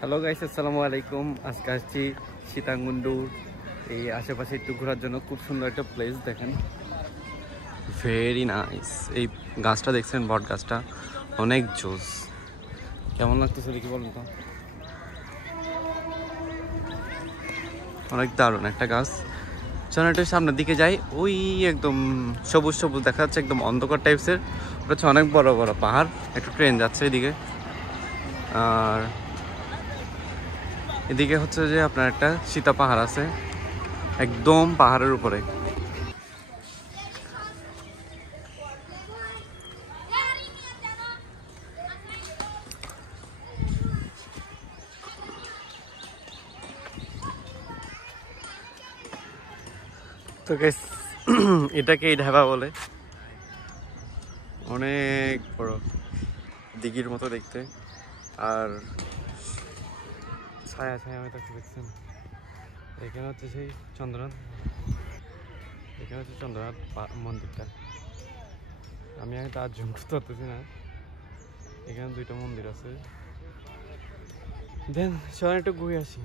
Hello guys, আসসালামু আলাইকুম। আজকে আসছি সীতাকুণ্ডুর এই আশেপাশে একটু ঘোরার জন্য। খুব সুন্দর একটা প্লেস, দেখেন, ভেরি নাইস। এই গাছটা দেখছেন, বট গাছটা অনেক জোস। কেমন লাগতেছে দেখি বলুন তো। অনেক দারুণ একটা গাছ। চলুন একটু সামনের দিকে যাই। ওই একদম সবুজ সবুজ দেখা যাচ্ছে, একদম অন্ধকার টাইপসের। ওটা হচ্ছে অনেক বড় বড় পাহাড়। একটু ট্রেন যাচ্ছে এদিকে, আর এদিকে হচ্ছে যে আপনার একটা সীতা পাহাড় আছে একদম পাহাড়ের উপরে। তো গাইস, এটাকে এই ঢাবা বলে। অনেক বড়, দিঘির মতো দেখতে, আর ছায়া ছায়া হয়ে থাকতে দেখছেন। এখানে হচ্ছে সেই চন্দ্রনাথ, এখানে হচ্ছে চন্দ্রনাথ মন্দিরটা। আমি আগে তার জুম করতে পারতেছি না। এখানে দুইটা মন্দির আছে। দেন চলেন একটু ঘুরে আসি।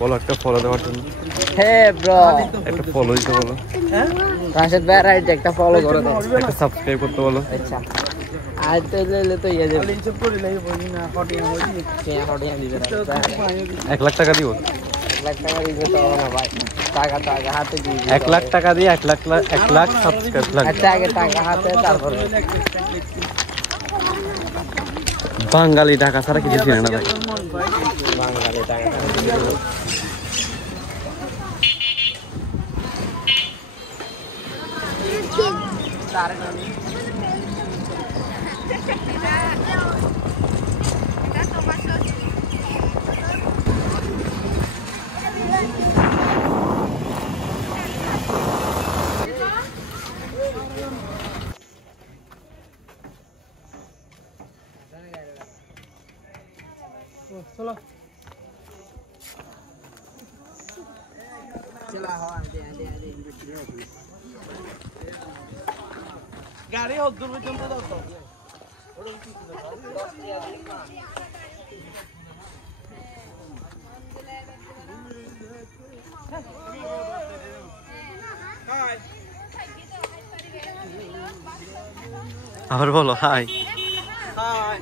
বলো একটা ফলো দেওয়ার জন্য। হ্যাঁ ব্রো, একটা ফলো দিতে বলো। রাশেদ ভাই রাইট, একটা ফলো করে দাও, একটা সাবস্ক্রাইব করতে বলো। আচ্ছা আর তো লেলে তো ইয়ে দেব লিংক করে লই বলি না হটিয়া হই কে হটিয়া দিবে না। 1 লাখ টাকা দিব। 1 লাখ টাকা দিবে তো না ভাই, টাকা টাকা হাতে দিয়ে 1 লাখ টাকা দিয়ে 1 লাখ সাবস্ক্রাইব লাগবে। আচ্ছা আগে টাকা হাতে, তারপর বাঙালি টাকা ছাড়া কিছু ছিল না ভাই। বাঙালি টাকা চলো চলা হওয়া দে গাড়ি দূর পর্যন্ত দাও তো। আবার বলো হাই। হাই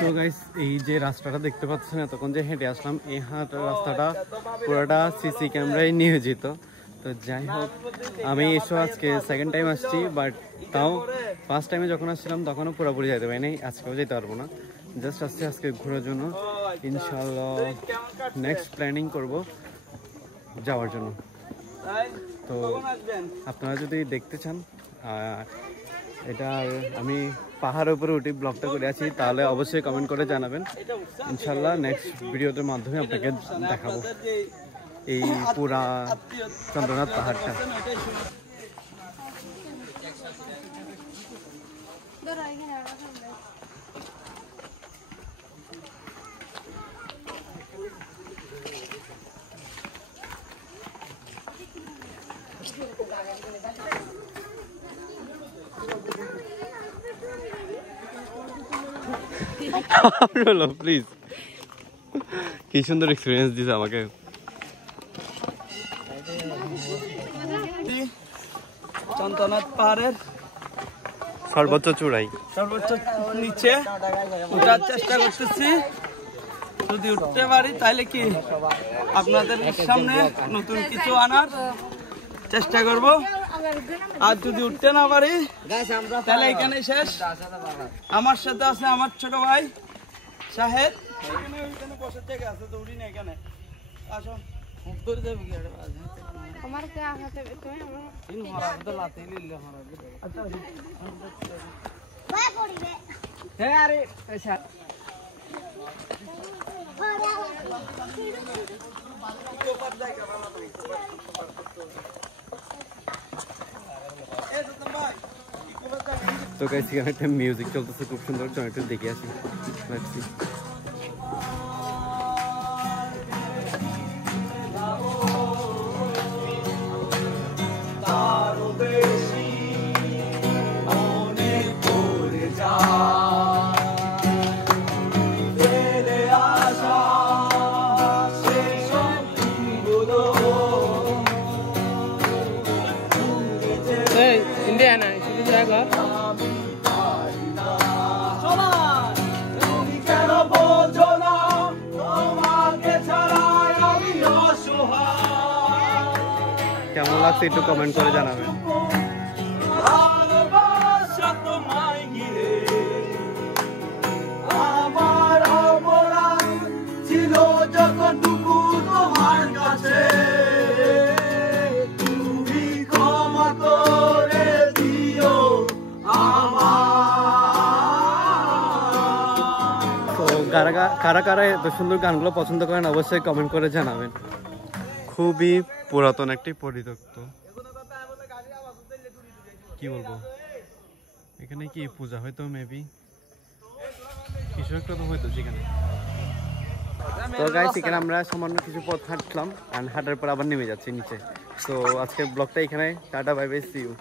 তো গাইস, এই যে রাস্তাটা দেখতে পাচ্ছেন, তখন যে হেঁটে আসলাম, এই রাস্তাটা পুরোটা সিসি ক্যামেরায় নিয়োজিত। তো যাই হোক, আমি এসব আজকে সেকেন্ড টাইম আসছি, বাট তাও ফার্স্ট টাইমে যখন আসছিলাম তখনও পুরোপুরি যেতে পারিনি। আজকেও যেতে পারবো না, জাস্ট আসছি আজকে ঘোরার জন্য। ইনশাল্লাহ নেক্সট প্ল্যানিং করব যাওয়ার জন্য। তো আপনারা যদি দেখতে চান, এটা আমি পাহাড়ের উপরে উঠে ব্লগটা করে আছি, তাহলে অবশ্যই কমেন্ট করে জানাবেন। ইনশাল্লাহ নেক্সট ভিডিওর মাধ্যমে আপনাকে দেখাবো এই পুরা চন্দ্রনাথ পাহাড়টা। প্লিজ, কি সুন্দর এক্সপিরিয়েন্স দিছে আমাকে। চন্দ্রনাথ পাহাড়ের সর্বোচ্চ চূড়াই, সর্বোচ্চ নিচে উঠার চেষ্টা করতেছি। যদি উঠতে পারি তাহলে কি আপনাদের সামনে নতুন কিছু আনার চেষ্টা করব। আর যদি উঠতে না পারি তাহলে এখানে শেষ। আমার সাথে আছে আমার ছোট ভাই শাহেদ, এখানে বসার জায়গা আছে, দৌড়ি না এখানে আসো ধরে যাবে কি আরে আমার কে হাতে তুমি আমার তিন মারা তো লাতে লিলে মারা আচ্ছা ভাই পড়িবে হে আরে আচ্ছা তো গাইস এখানে একটা মিউজিক চলতেছে খুব সুন্দর, চল একটু দেখে আসি। ভাবছি ইন্ডিয়া না শুধু জায়গা কেমন লাগছে একটু কমেন্ট করে জানাবেন। ছিল যতটুকু তোমার কাছে তুমি ক্ষমা করে দিও তো কারা কারা এত সুন্দর গানগুলো পছন্দ করেন অবশ্যই কমেন্ট করে জানাবেন। খুবই পুরাতন একটি পরিত্যক্ত, কি বলবো, এখানে কি পূজা হয়তো মেবি কিছু একটা তো হয়তো যেখানে। তো গাইস এখানে আমরা সামান্য কিছু পথ হাঁটলাম আর হাঁটার পর আবার নেমে যাচ্ছি নিচে। তো আজকের ব্লগটা এখানে, tata bye bye, see you.